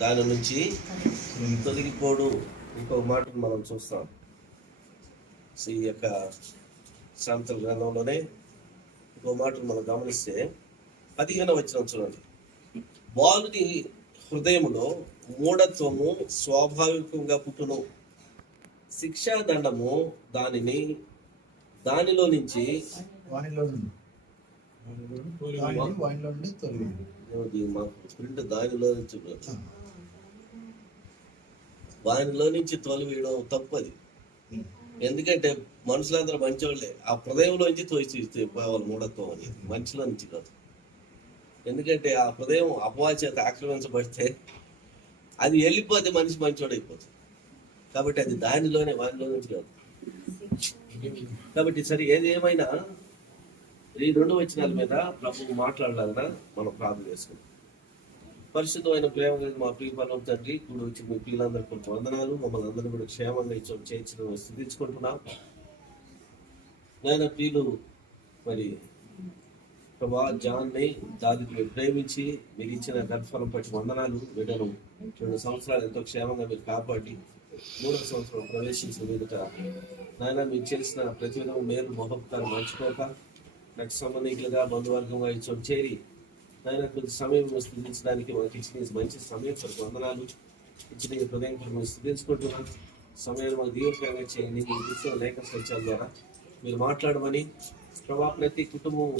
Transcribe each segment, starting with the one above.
దాని నుంచి తొలగిపోడు. ఇంకొక మాట మనం చూస్తాం ఈ యొక్క సామెతల గ్రంథంలోనే. ఇంకో మాట మనం గమనిస్తే 15వ వచనం చూడండి. బాలుని హృదయములో మూఢత్వము స్వాభావికంగా పుట్టును, శిక్షాదండము దానిలో నుంచి ప్రింట్ దానిలో నుంచి తొలివేయడం తప్పది. ఎందుకంటే మనుషులందరూ మంచివాళ్ళే. ఆ హృదయంలోంచి తోవాలి మూఢత్వం అనేది, మనిషిలో నుంచి కాదు. ఎందుకంటే ఆ హృదయం అపవాది చేత ఆక్రమించబడితే అది వెళ్ళిపోతే మనిషి మంచివాడు అయిపోతుంది. కాబట్టి అది వానిలో నుంచి కాదు. కాబట్టి సరే, ఏది ఏమైనా ఈ 2 వచనాల మీద ప్రభువు మాట్లాడాలన్నా మనం ప్రార్థన చేసుకుంటాం. పరిశుద్ధమైన ప్రేమ కలిగి మా ప్రియ పరలోక తండ్రి, ఇప్పుడు వచ్చి మీ ప్రియులందరూ కొంచెం వందనాలు. మమ్మల్ని అందరూ కూడా క్షేమంగా చేయించడం స్థుతించుకుంటున్నాం. నేను ప్రియులు మరి ప్రభా జాన్ని దానికి ప్రేమించి మీరు ఇచ్చిన గర్భఫలం పట్టి వందనాలు. బిడ్డను 2 సంవత్సరాలు ఎంతో క్షేమంగా మీరు కాపాడి 3వ సంవత్సరం ప్రవేశించిన మీదట నాయన మీకు చేసిన ప్రతిదినం మేలు మహోపకారం మంచుకోక నాకు సంబంధికులుగా బంధువర్గంగా ఇచ్చో చేరి నాయన కొంచెం సమయం స్థుతించడానికి మాకు ఇచ్చిన మంచి సమయం కొరకు వందనాలు. ఇచ్చిన హృదయం మేము స్థుతించుకుంటున్నాం. సమయాన్ని మాకు దీవెనకరంగా చేయండి. మీరు ఇచ్చిన లేఖ సంచాల ద్వారా మీరు మాట్లాడమని ప్రభా ప్రతి కుటుంబం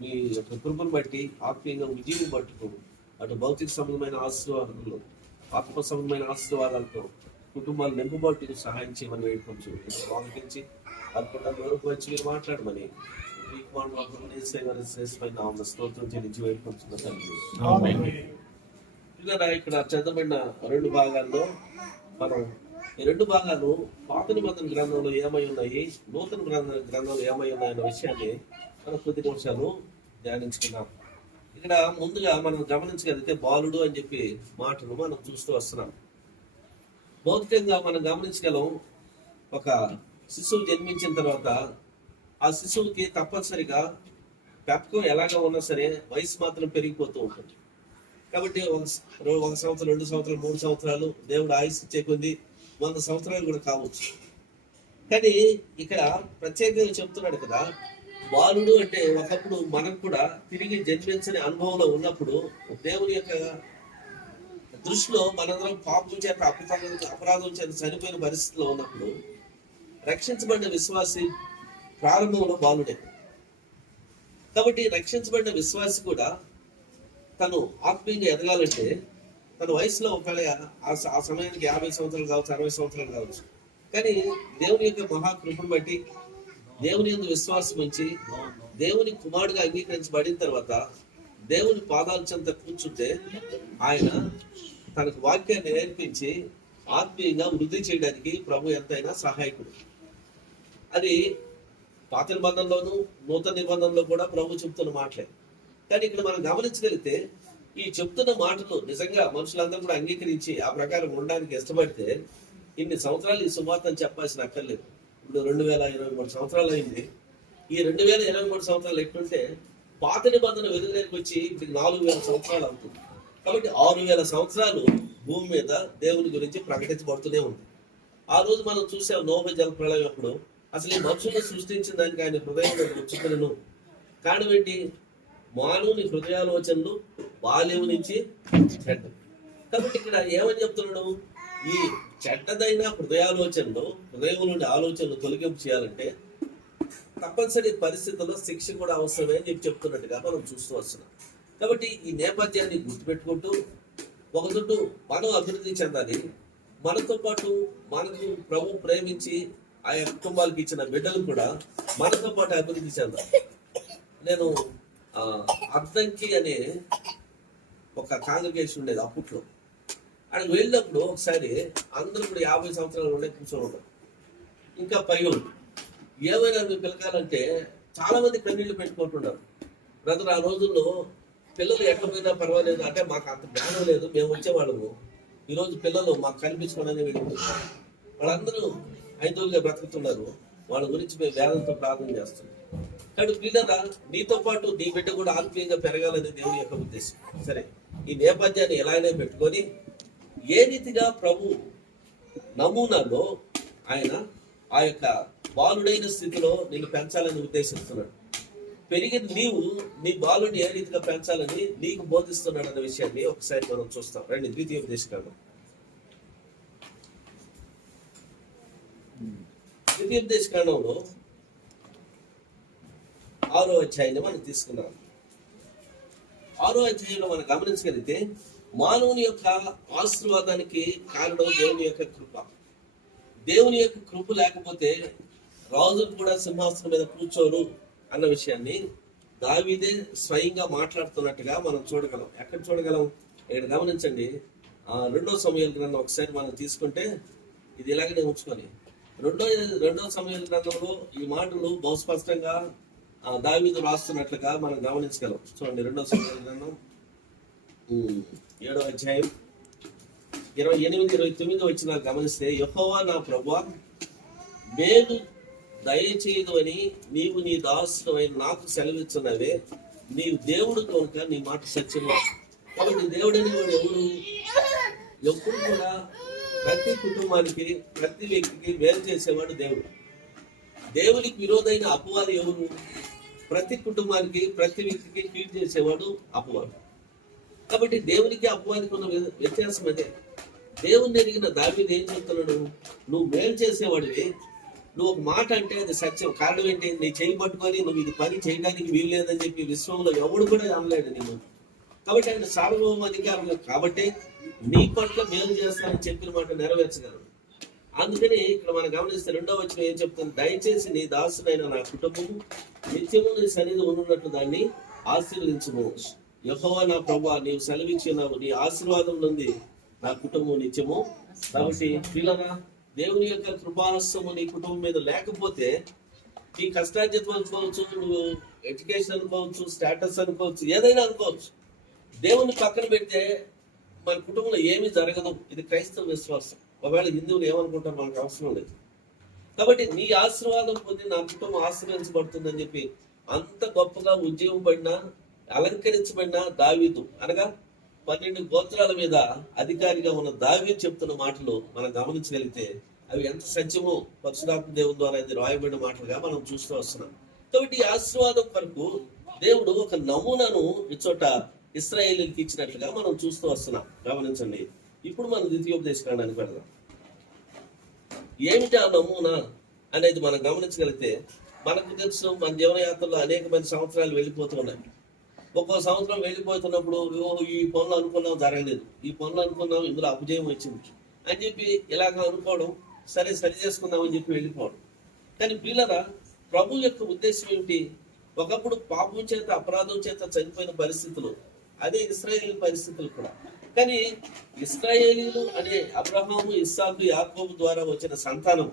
మీ యొక్క కృపను బట్టి ఆత్మీయంగా ఉద్యోగం పట్టుకో అటు భౌతిక సంబంధమైన ఆశీర్వాదాలు, ఆత్మ సంబంధమైన ఆశీర్వాదాలతో కుటుంబాలు నింపబట్టుకు సహాయం చేయమని వేడుకోవచ్చు. ఆలోచించి అల్పంగా వరకు వచ్చి మీరు మాట్లాడమని స్తోత్రం చెల్లించి వేడుకుంటున్నాను. ఇక్కడ చదవబడిన 2 భాగాల్లో మనం ఈ 2 భాగాలు పాత నిబంధన గ్రంథంలో ఏమై ఉన్నాయి, నూతన గ్రంథంలో ఏమై ఉన్నాయన్న విషయాన్ని మనం కొద్ది నిమిషాలు ధ్యానించుకున్నాం. ఇక్కడ ముందుగా మనం గమనించగలిగితే బాలుడు అని చెప్పి మాటను మనం చూస్తూ వస్తున్నాం. భౌతికంగా మనం గమనించగలం, ఒక శిశువు జన్మించిన తర్వాత ఆ శిశువుకి తప్పనిసరిగా పెంపకం ఎలాగా ఉన్నా సరే వయసు మాత్రం పెరిగిపోతూ ఉంటుంది. కాబట్టి 1 సంవత్సరం, 2 సంవత్సరాలు, 3 సంవత్సరాలు దేవుడు ఆయుష్ ఇచ్చే కొద్ది 100 సంవత్సరాలు కూడా కావచ్చు. కానీ ఇక్కడ ప్రత్యేకంగా చెప్తున్నాడు కదా, బాలుడు అంటే ఒకప్పుడు మనకు కూడా తిరిగి జన్మించని అనుభవంలో ఉన్నప్పుడు దేవుని యొక్క దృష్టిలో మనందరం పాపం చేత అపరాధం చేత చనిపోయిన పరిస్థితిలో ఉన్నప్పుడు రక్షించబడిన విశ్వాసి ప్రారంభంలో బాలుడే. కాబట్టి రక్షించబడిన విశ్వాసి కూడా తను ఆత్మీయంగా ఎదగాలంటే తన వయసులో ఒకవేళ ఆ సమయానికి 50 సంవత్సరాలు కావచ్చు, 60 సంవత్సరాలు కావచ్చు. కానీ దేవుని యొక్క మహాకృపను బట్టి దేవుని యందు విశ్వాసం ఉంచి దేవుని కుమారుడిగా అంగీకరించబడిన తర్వాత దేవుని పాదాల చెంత కూర్చుంటే ఆయన తనకు వాక్యాన్ని నేర్పించి ఆత్మీయంగా వృద్ధి చేయడానికి ప్రభు ఎంతైనా సహాయకుడు. అది పాత నిబంధనలోను నూతన నిబంధనలో కూడా ప్రభు చెప్తున్న మాటలే. కానీ ఇక్కడ మనం గమనించగలిగితే ఈ చెప్తున్న మాటలు నిజంగా మనుషులందరూ కూడా అంగీకరించి ఆ ప్రకారం ఉండడానికి ఇష్టపడితే ఇన్ని సంవత్సరాలు ఈ సువార్తను చెప్పాల్సిన అక్కర్లేదు. ఇప్పుడు 2023 సంవత్సరాలు అయింది. ఈ 2023 సంవత్సరాలు ఎట్లుంటే పాత నిబంధన వెలుగులోకి వచ్చి ఇప్పుడు 4000 సంవత్సరాలు అవుతుంది. కాబట్టి 6000 సంవత్సరాలు భూమి మీద దేవుని గురించి ప్రకటించబడుతూనే ఉంది. ఆ రోజు మనం చూసాం నోహ జల ప్రళయం అప్పుడు అసలు ఈ మనుషులను సృష్టించిన దానికి ఆయన హృదయంలో వచ్చుకులను. కారణం ఏంటి? మానవుని హృదయాలోచనలు బాల్యం నుంచి చెడ్డ. కాబట్టి ఇక్కడ ఏమని చెప్తున్నాడు? ఈ చెడ్డదైన హృదయాలోచనలు, హృదయం నుండి ఆలోచనలు తొలగింపు చేయాలంటే తప్పనిసరి పరిస్థితుల్లో శిక్ష కూడా అవసరమే అని చెప్తున్నట్టుగా మనం చూస్తూ వస్తున్నాం. కాబట్టి ఈ నేపథ్యాన్ని గుర్తుపెట్టుకుంటూ ఒక చుట్టూ మనం అభివృద్ధి చెందాలి. మనతో పాటు మనకు ప్రభు ప్రేమించి ఆయా కుటుంబాలకు ఇచ్చిన బిడ్డలు కూడా మనతో పాటు అభివృద్ధి చెందాలి. నేను అద్దంకి అనే ఒక కాంగ్రిగేషన్ ఉండేది అప్పట్లో. అక్కడికి వెళ్ళినప్పుడు ఒకసారి అందరూ కూడా 50 సంవత్సరాలు ఉండే కూర్చొని ఉన్నారు. ఇంకా పైన ఏమైనా పిలకాలంటే చాలా మంది కన్నీళ్లు పెట్టుకుంటున్నారు. బ్రదర్, ఆ రోజుల్లో పిల్లలు ఎక్కడ పోయినా పర్వాలేదు అంటే మాకు అంత జ్ఞానం లేదు, మేము వచ్చేవాళ్ళము. ఈరోజు పిల్లలు మాకు కనిపించుకోవడానికి వెళ్ళిపోతున్నారు. వాళ్ళందరూ ఐదోలుగా బ్రతుకుతున్నారు. వాళ్ళ గురించి మేము వేదంతో ప్రార్థన చేస్తున్నాం. కానీ పిల్లల నీతో పాటు నీ బిడ్డ కూడా ఆత్మీయంగా పెరగాలని దేవుని యొక్క ఉద్దేశం. సరే, ఈ నేపథ్యాన్ని ఎలాగైనా పెట్టుకొని ఏ రీతిగా ప్రభు నమూనాలో ఆయన ఆ యొక్క బాలుడైన స్థితిలో నిన్ను పెంచాలని ఉద్దేశిస్తున్నాడు. పెరిగిన నీవు నీ బాలుని ఏ రీతిగా పెంచాలని నీకు బోధిస్తున్నాడు అన్న విషయాన్ని ఒకసారి మనం చూస్తాం. రండి, ద్వితీయోపదేశకాండం 6వ అధ్యాయాన్ని మనం తీసుకున్నాం. 6వ అధ్యాయంలో మనం గమనించగలిగితే మానవుని యొక్క ఆశీర్వాదానికి కారణం దేవుని యొక్క కృప. దేవుని యొక్క కృప లేకపోతే రాజులు కూడా సింహాసనం మీద కూర్చోరు అన్న విషయాన్ని దావీదే స్వయంగా మాట్లాడుతున్నట్టుగా మనం చూడగలం. ఎక్కడ చూడగలం? ఇక్కడ గమనించండి. 2వ సమూయేలు గ్రంథం ఒకసారి మనం తీసుకుంటే ఇది ఇలాగనే ఉంచుకొని 2వ సమూయేలు గ్రంథంలో ఈ మాటలు బహుస్పష్టంగా దావీదు రాస్తున్నట్లుగా మనం గమనించగలం. చూడండి, 2వ సమూయేలు గ్రంథం 7వ అధ్యాయం 28-29 వచ్చిన గమనిస్తే, యెహోవా నా ప్రభువా, మేలు దయచేయదు అని నీవు నీ దాసుడైన నాకు సెలవిచ్చున్నవే. నీవు దేవుడు కనుక నీ మాట సత్యము. కాబట్టి దేవుడని వాడు ఎవరు? ఎప్పుడు కూడా ప్రతి కుటుంబానికి, ప్రతి వ్యక్తికి మేలు చేసేవాడు దేవుడు. దేవునికి విరోధైన అపవాది ఎవరు? ప్రతి కుటుంబానికి, ప్రతి వ్యక్తికి కీడు చేసేవాడు అపవాది. కాబట్టి దేవునికి అపవాదికి ఉన్న వ్యత్యాసం అదే. దేవుని ఎరిగిన దావీదు ఏం చెప్తున్నాడు? నువ్వు మేలు చేసేవాడివి, నువ్వు ఒక మాట అంటే అది సత్యం. కారణం ఏంటి? నీ చేయి పట్టుకొని నువ్వు ఇది పని చేయడానికి వీలు లేదని చెప్పి విశ్వంలో ఎవడు కూడా అనలేడు నేను. కాబట్టి ఆయన సార్వభౌమ అధికారం కాబట్టి నీ పట్ల మేలు చేస్తానని చెప్పిన మాట నెరవేర్చగలరు. అందుకని ఇక్కడ మనం గమనిస్తే 2వ వచనం ఏం చెప్తుంది? దయచేసి నీ దాసుడైన నా కుటుంబము నిత్యము నీ సన్నిధి ఉన్నట్లు దాన్ని ఆశీర్వదించుము. యెహోవా నా ప్రభువా, నీవు సెలవిచ్చినావు, నీ ఆశీర్వాదం నుండి నా కుటుంబం నిత్యము. కాబట్టి పిల్లరా, దేవుని యొక్క కృపారస్యము నీ కుటుంబం మీద లేకపోతే నీ కష్టార్జితం అనుకోవచ్చు, నువ్వు ఎడ్యుకేషన్ అనుకోవచ్చు, స్టేటస్ అనుకోవచ్చు, ఏదైనా అనుకోవచ్చు, దేవుని పక్కన పెడితే మన కుటుంబంలో ఏమీ జరగదు. ఇది క్రైస్తవ విశ్వాసం. ఒకవేళ హిందువులు ఏమనుకుంటారు మనకు అవసరం లేదు. కాబట్టి నీ ఆశీర్వాదం పొంది నా కుటుంబం ఆశీర్వదించబడుతుందని చెప్పి అంత గొప్పగా ఉద్యోగం పడినా, అలంకరించబడిన దావీదు, అనగా 12 గోత్రాల మీద అధికారిగా ఉన్న దావీదు చెప్తున్న మాటలు మనం గమనించగలిగితే అవి ఎంత సత్యమో పరిశుద్ధాత్మ దేవుని ద్వారా ఇది రాయబడిన మాటలుగా మనం చూస్తూ వస్తున్నాం. కాబట్టి ఈ ఆశీర్వాదం వరకు దేవుడు ఒక నమూనాను ఇచ్చోట ఇశ్రాయేలీయులకు ఇచ్చినట్లుగా మనం చూస్తూ వస్తున్నాం. గమనించండి. ఇప్పుడు మనం ద్వితీయోపదేశకాండానికి పెడదాం. ఏమిటి ఆ నమూనా అనేది మనం గమనించగలిగితే మనకు తెలుసు, మన జీవనయాత్రలో అనేక మంది సంవత్సరాలు వెళ్ళిపోతున్నాయి. ఒక్కో సంవత్సరం వెళ్ళిపోతున్నప్పుడు ఈ పనులు అనుకున్నాం జరగలేదు, ఈ పనులు అనుకున్నాం ఇందులో అపజయం వచ్చింది అని చెప్పి ఇలాగ అనుకోవడం, సరి చేసుకుందామని చెప్పి వెళ్ళిపోవడం. కానీ పిల్లల ప్రభు యొక్క ఉద్దేశం ఏమిటి? ఒకప్పుడు పాపం చేత, అపరాధం చేత చనిపోయిన పరిస్థితులు, అదే ఇశ్రాయేలీయుల పరిస్థితులు కూడా. కానీ ఇశ్రాయేలీయులు అనే అబ్రహాము, ఇస్సాకు, యాకోబు ద్వారా వచ్చిన సంతానం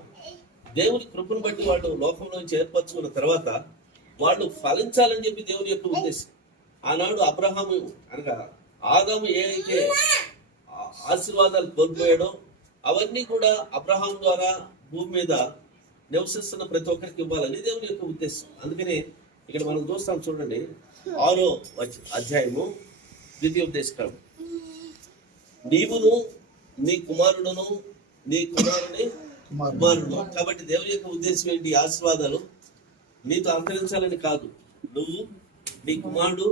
దేవుని కృపను బట్టి వాళ్ళు లోకంలోంచి ఏర్పరచుకున్న తర్వాత వాళ్ళు ఫలించాలని చెప్పి దేవుని యొక్క ఉద్దేశం. ఆనాడు అబ్రహాము అనగా ఆదాము ఏ అయితే ఆశీర్వాదాలు కోల్పోయాడో అవన్నీ కూడా అబ్రహాం ద్వారా భూమి మీద నివసిస్తున్న ప్రతి ఒక్కరికి ఇవ్వాలని దేవుని యొక్క ఉద్దేశం. అందుకని ఇక్కడ మనం చూస్తాం, చూడండి, 6వ అధ్యాయము ద్వితీయోపదేశకాండం. నీవును నీ కుమారుడును నీ కుమారుని కుమారుడు. కాబట్టి దేవుని యొక్క ఉద్దేశం ఏంటి? ఆశీర్వాదాలు నీతో అంతరించాలని కాదు, నువ్వు, నీ కుమారుడు,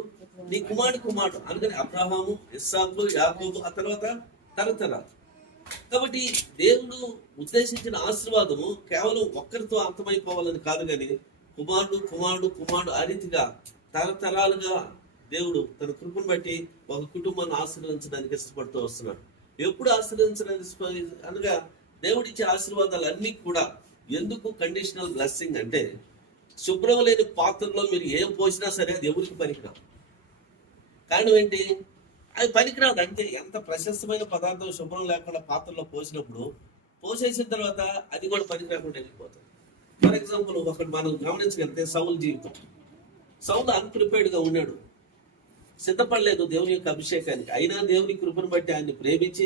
నీ కుమారుడు. అందుకని అబ్రహాము, ఇస్సాకు, యాకోబు, ఆ తర్వాత తరతరాలు. కాబట్టి దేవుడు ఉద్దేశించిన ఆశీర్వాదము కేవలం ఒక్కరితో అంతమైపోవాలని కాదు, కానీ కుమారుడు ఆ రీతిగా తరతరాలుగా దేవుడు తన కృపను బట్టి ఒక కుటుంబాన్ని ఆశీర్వదించడానికి ఇష్టపడుతూ వస్తున్నాడు. ఎప్పుడు ఆశీర్వదించడానికి అనగా దేవుడిచ్చే ఆశీర్వాదాలు అన్ని కూడా ఎందుకు కండిషనల్ బ్లెస్సింగ్ అంటే, శుభ్రం లేని పాత్రలో మీరు ఏం పోసినా సరే అది ఎవరికి పనికిరాదు. కారణం ఏంటి? అది పనికిరాదు. అంటే ఎంత ప్రశస్తమైన పదార్థం శుభ్రం లేకుండా పాత్రలో పోసినప్పుడు, పోసేసిన తర్వాత అది కూడా పనికి రాకుండా వెళ్ళిపోతుంది. ఫర్ ఎగ్జాంపుల్ ఒకటి మనం గమనించగలిగితే సౌలు జీవితం. సౌలు అన్ప్రిపేర్డ్ గా ఉన్నాడు, సిద్ధపడలేదు దేవుని యొక్క అభిషేకానికి. అయినా దేవుని కృపను బట్టి ఆయన్ని ప్రేమించి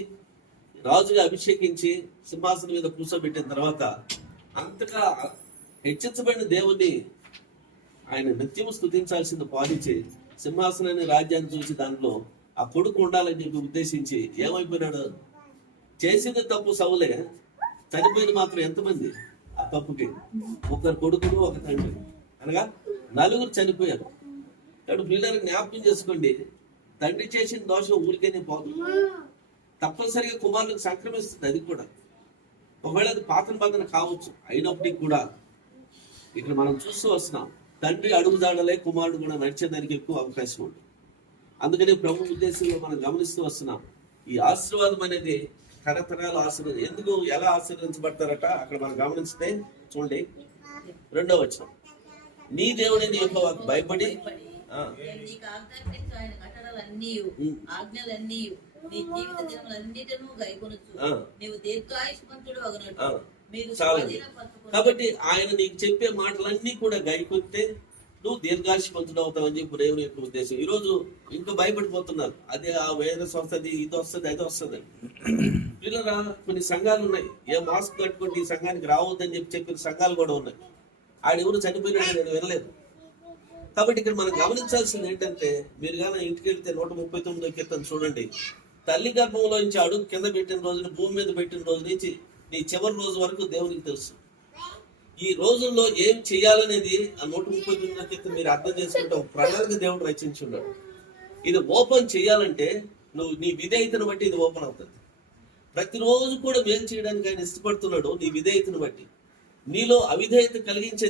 రాజుగా అభిషేకించి సింహాసనం మీద కూర్చోబెట్టిన తర్వాత అంతగా హెచ్చించబడిన దేవుణ్ణి ఆయన నిత్యము స్తుతించాల్సింది పాలించి సింహాసనాన్ని, రాజ్యాన్ని చూసి దాంట్లో ఆ కొడుకు ఉండాలని చెప్పి ఉద్దేశించి ఏమైపోయినాడు? చేసింది తప్పు సౌలే, చనిపోయింది మాత్రం ఎంతమంది ఆ తప్పుకి? ఒకరు కొడుకులు, ఒక తండ్రి, అనగా నలుగురు చనిపోయారు. కాబట్టి పిల్లలు జ్ఞాపకం చేసుకోండి, తండ్రి చేసిన దోషం ఊరికేనే పోదు, తప్పనిసరిగా కుమారులకు సంక్రమిస్తుంది. అది కూడా ఒకవేళ అది పాతన బంధన కావచ్చు, అయినప్పటికీ కూడా ఇక్కడ మనం చూస్తూ వస్తున్నాం, తండ్రి అడుగుదాడలే కుమారుడు కూడా నడిచేదానికి ఎక్కువ అవకాశం ఉంది. అందుకని ప్రభు ఉద్దేశంలో మనం గమనిస్తూ వస్తున్నాం, ఈ ఆశీర్వాదం అనేది తరతరాలు ఆశీర్వాదం. ఎందుకు, ఎలా ఆశీర్వదించబడతారట అక్కడ మనం గమనిస్తే చూడండి, 2వ వచనం, నీ దేవుడైన యెహోవాకు భయపడి కాబట్టి ఆయన నీకు చెప్పే మాటలన్నీ కూడా గైకొంటే నువ్వు దీర్ఘాయుష్మంతుడు అవుతావు అని చెప్పి దేవుని యొక్క ఉద్దేశం. ఈ రోజు ఇంకా భయపడిపోతున్నారు, అదే ఆ వైరస్ వస్తుంది, ఇది వస్తుంది, అది వస్తుంది. పిల్లరా కొన్ని సంఘాలు ఉన్నాయి, ఏ మాస్క్ కట్టుకుంటే ఈ సంఘానికి రావద్దని చెప్పిన సంఘాలు కూడా ఉన్నాయి. ఆడెవరు చనిపోయినట్టు నేను వినలేదు. కాబట్టి ఇక్కడ మనం గమనించాల్సింది ఏంటంటే, మీరు కానీ ఇంటికి వెళ్తే 139వ కీర్తన చూడండి, తల్లి గర్భంలో నుంచి అడుగు కింద పెట్టిన రోజున, భూమి మీద పెట్టిన రోజు నుంచి నీ చివరి రోజు వరకు దేవునికి తెలుసు. ఈ రోజుల్లో ఏం చేయాలనేది ఆ 139వ కీర్తన మీరు అర్థం చేసుకుంటే ఒక ప్రణాళిక దేవుడు రచించున్నాడు. ఇది ఓపెన్ చేయాలంటే నువ్వు నీ విధేయతను బట్టి ఇది ఓపెన్ అవుతుంది. ప్రతిరోజు కూడా మేలు చేయడానికి ఆయన ఇష్టపడుతున్నాడు, నీ విధేయతను బట్టి. నీలో అవిధేయత కలిగించే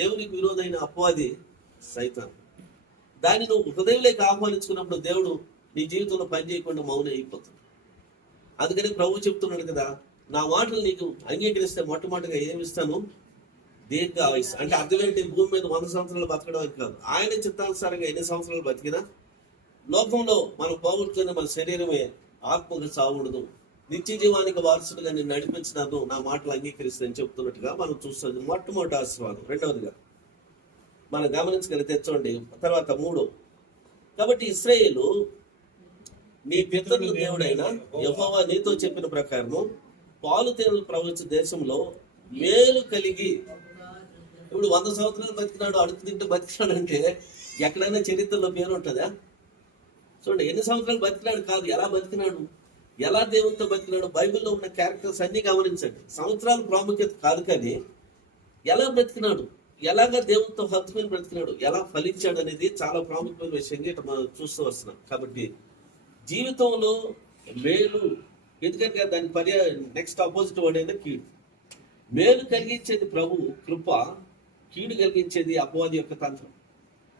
దేవునికి విరోధమైన అపవాది సైతాను. దాన్ని నువ్వు హృదయంలోకి ఆహ్వానించుకున్నప్పుడు దేవుడు నీ జీవితంలో పని చేయకుండా మౌనం అయిపోతుంది. అందుకని ప్రభు చెప్తున్నాడు కదా, నా మాటలు నీకు అంగీకరిస్తే మొట్టమొదటిగా ఏమిస్తాను? దీర్ఘ ఆయుష్. అంటే అర్థం ఏంటి? భూమి మీద 100 సంవత్సరాలు బతకడం అని కాదు, ఆయన చిత్తానుసారంగా ఎన్ని సంవత్సరాలు బతికినా లోకంలో మనం పోగొట్టుకున్న మన శరీరమే ఆత్మగా సాగుండదు, నిత్య జీవానికి వారసుడుగా నేను నడిపించినాను నా మాటలు అంగీకరిస్తే అని చెప్తున్నట్టుగా మనం చూస్తుంది. మొట్టమొదటి ఆశీర్వాదం. రెండవదిగా మనం గమనించగలిగితే చూడండి, తర్వాత 3. కాబట్టి ఇశ్రాయేలు నీ పితరుల దేవుడైన యెహోవా నీతో చెప్పిన ప్రకారము పాలు తేనెలు ప్రవహించే దేశంలో మేలు కలిగి. ఇప్పుడు 100 సంవత్సరాలు బతికినాడు, అడుగు తింటూ బతికినాడు అంటే ఎక్కడైనా చరిత్రలో పేరు ఉంటుందా? చూడండి, ఎన్ని సంవత్సరాలు బతికినాడు కాదు, ఎలా బతికినాడు, ఎలా దేవునితో బతికినాడు. బైబిల్లో ఉన్న క్యారెక్టర్స్ అన్ని గమనించండి. సంవత్సరాల ప్రాముఖ్యత కాదు, కానీ ఎలా బ్రతికినాడు, ఎలాగా దేవునితో హత్తుకుని బ్రతికినాడు, ఎలా ఫలించాడు అనేది చాలా ప్రాముఖ్యమైన విషయంగా ఇట్లా మనం చూస్తూ వస్తున్నాం. కాబట్టి జీవితంలో మేలు, ఎందుకంటే దాని నెక్స్ట్ ఆపోజిట్ వర్డ్ అయినా కీడు. మేలు కలిగించేది ప్రభు కృప, కీడు కలిగించేది అపవాది యొక్క తంత్రం.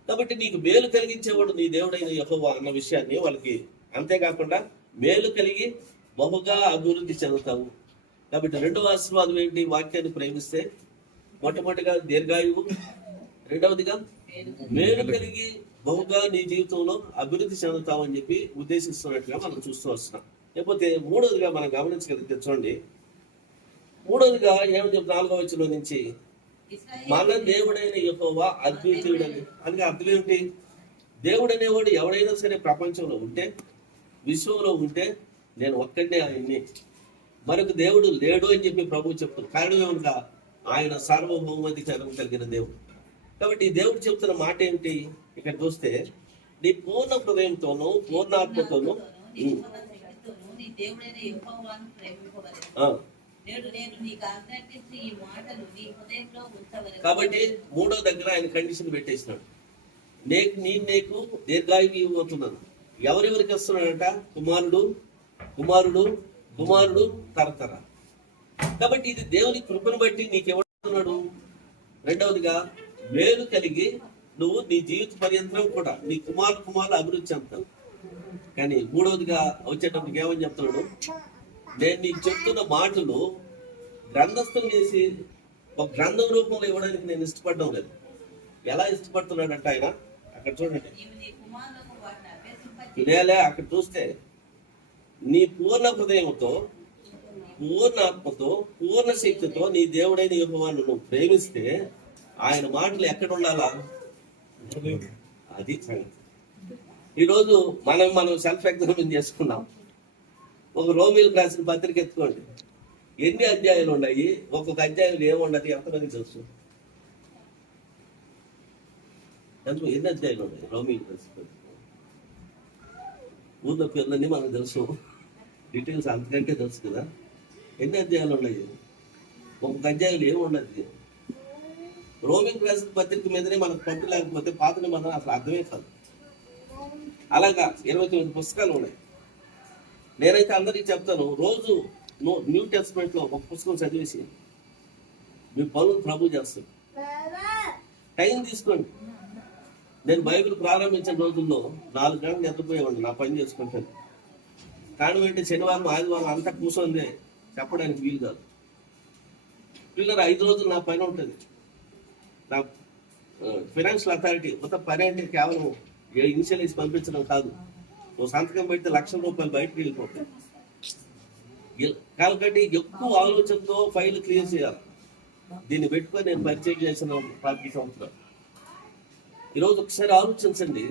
కాబట్టి నీకు మేలు కలిగించేవాడు నీ దేవుడైన యెహోవా అన్న విషయాన్ని వాళ్ళకి, అంతేకాకుండా మేలు కలిగి బహుగా అభివృద్ధి చెందుతావు. కాబట్టి 2వ ఆశీర్వాదం ఏంటి? వాక్యాన్ని ప్రేమిస్తే మొట్టమొదటిగా దీర్ఘాయువు, రెండవదిగా మేలు కలిగి బహుగా నీ జీవితంలో అభివృద్ధి చెందుతావు అని చెప్పి ఉద్దేశిస్తున్నట్టుగా మనం చూస్తూ వస్తున్నాం. లేకపోతే 3వదిగా మనం గమనించగలిగితే చూడండి, 3వదిగా ఏమని చెప్పి 4వ వచనం నుంచి, మన దేవుడైన యెహోవా అద్వితీయుడని. అనగా అర్థం ఏమిటి? దేవుడు అనేవాడు ఎవడైనా సరే ప్రపంచంలో ఉంటే, విశ్వంలో ఉంటే నేను ఒక్కడే ఆయన్ని, మరొక దేవుడు లేడు అని చెప్పి ప్రభువు చెప్తాడు. కారణం ఏమనగా ఆయన సార్వభౌమాధికారం కలిగిన దేవుడు. కాబట్టి ఈ దేవుడు చెప్తున్న మాట ఏమిటి? ఇక్కడ చూస్తే, నీ పూర్ణ హృదయంతోనూ పూర్ణాత్మతోనూ కాబట్టి 3వ దగ్గర ఆయన కండిషన్ పెట్టేసినాడు, నీకు దీర్ఘాయువు ఇవ్వబోతున్నాను. ఎవరెవరికి వస్తున్నాడట? కుమారుడు కుమారుడు కుమారుడు తరతర. కాబట్టి ఇది దేవుని కృపను బట్టి నీకు ఎవడుతున్నాడు. రెండవదిగా మేలు కలిగి నువ్వు నీ జీవిత పర్యంతం కూడా నీ కుమారులు అభివృద్ధి చెందుతావు. కానీ 3వదిగా వచ్చేటప్పటికి ఏమని చెప్తున్నాడు? నేను నీకు చెప్తున్న మాటలు గ్రంథస్థం చేసి ఒక గ్రంథం రూపంలో ఇవ్వడానికి నేను ఇష్టపడడం లేదు. ఎలా ఇష్టపడుతున్నాడంటే ఆయన అక్కడ చూడండి, అక్కడ చూస్తే నీ పూర్ణ హృదయంతో పూర్ణ ఆత్మతో పూర్ణ శక్తితో నీ దేవుడైన యెహోవాను నువ్వు ప్రేమిస్తే ఆయన మాటలు ఎక్కడ ఉండాలా? అది సంగతి. ఈరోజు మనం సెల్ఫ్ ఎగ్జామిన్ చేసుకున్నాం. ఒక రోమిలకు రాసిన పత్రిక ఎత్తుకోండి, ఎన్ని అధ్యాయాలు ఉన్నాయి, ఒక్కొక్క అధ్యాయంలో ఏముండదు, ఎంతమంది తెలుసు? ఎన్ని అధ్యాయాలు ఉన్నాయి రోమిలకు రాసిన పత్రిక? ఊర్లో పేర్లన్నీ మనకు తెలుసు. డీటెయిల్స్ అంతకంటే తెలుసు కదా. ఎన్ని అధ్యాయాలు ఉన్నాయి? ఒక అధ్యాయులు ఏమి ఉండదు. రోమింగ్ రాసిన పత్రిక మీదనే మనకు పట్టు లేకపోతే పాత నిబంధన అసలు అర్థమే కాదు. అలాగా 29 పుస్తకాలు ఉన్నాయి. నేనైతే అందరికీ చెప్తాను, రోజు న్యూ టెస్ట్మెంట్ లో ఒక పుస్తకం చదివేసి మీ పనులు ప్రభు చేస్తాడు. టైం తీసుకోండి. నేను బైబిల్ ప్రారంభించిన రోజుల్లో 4 గంటలు నిద్రపోయేవాడిని నా పని చేసుకుంటాను. కారణం ఏంటి? శనివారం ఆదివారం అంతా కూర్చొని చెప్పడానికి వీలు కాదు. పిల్లలు 5 రోజులు నా పని ఉంటుంది. నా ఫైనాన్షియల్ అథారిటీ మొత్తం పని అంటే కేవలం ఇనిషియలైజ్ పంపించడం కాదు. నువ్వు సంతకం పెడితే ₹1,00,000 బయటకు వెళ్ళిపోతాయి. కాబట్టి ఎక్కువ ఆలోచనతో ఫైల్ క్లియర్ చేయాలి. దీన్ని పెట్టుకొని నేను పరిచయం చేసిన 10 సంవత్సరాలు. ఈరోజు ఒకసారి ఆలోచించండి,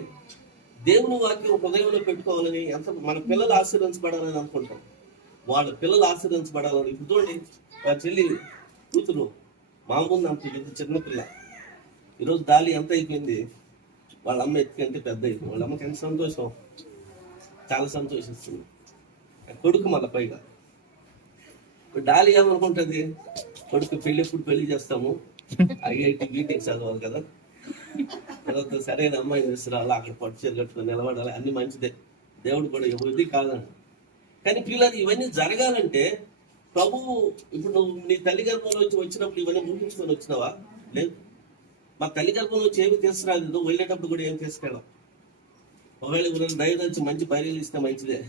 దేవుని వాక్యం హృదయంలో పెట్టుకోవాలని ఎంత మన పిల్లలు ఆశీర్వదించబడాలని అనుకుంటాం. వాళ్ళ పిల్లలు ఆశీర్వదించబడాలని. ఇప్పుడు చూడండి, ఆ చెల్లి కూతురు మా ముందు అంత చిన్నపిల్ల, ఈరోజు దాలి ఎంత అయిపోయింది, వాళ్ళ అమ్మ ఎత్తుకంటే పెద్ద అయిపోయింది. వాళ్ళ అమ్మకి ఎంత సంతోషం, చాలా సంతోషిస్తుంది. కొడుకు మళ్ళీ పైగా. ఇప్పుడు డాలి ఏమనుకుంటుంది, కొడుకు పెళ్లి చేస్తాము, IIT బీటెక్ చదవాలి కదా, తర్వాత సరైన అమ్మాయిని తీసుకురావాలి, అక్కడ పట్టు చీర కట్టుకుని నిలబడాలి, అన్ని మంచిదే, దేవుడు కూడా ఎవరిది కాదండి. కానీ పిల్లలు ఇవన్నీ జరగాలంటే ప్రభువు, ఇప్పుడు నువ్వు నీ తల్లి గర్భంలో వచ్చినప్పుడు ఇవన్నీ ఊహించుకొని వచ్చినావా? లేదు. మా తల్లి గర్భంలో వచ్చి ఏమి తీసుకురాలేదు, వెళ్ళేటప్పుడు కూడా ఏమి తీసుకెళ్ళాం. ఒకవేళ ఎవరైనా దైవం నుంచి మంచి బయలు ఇస్తే మంచిదే,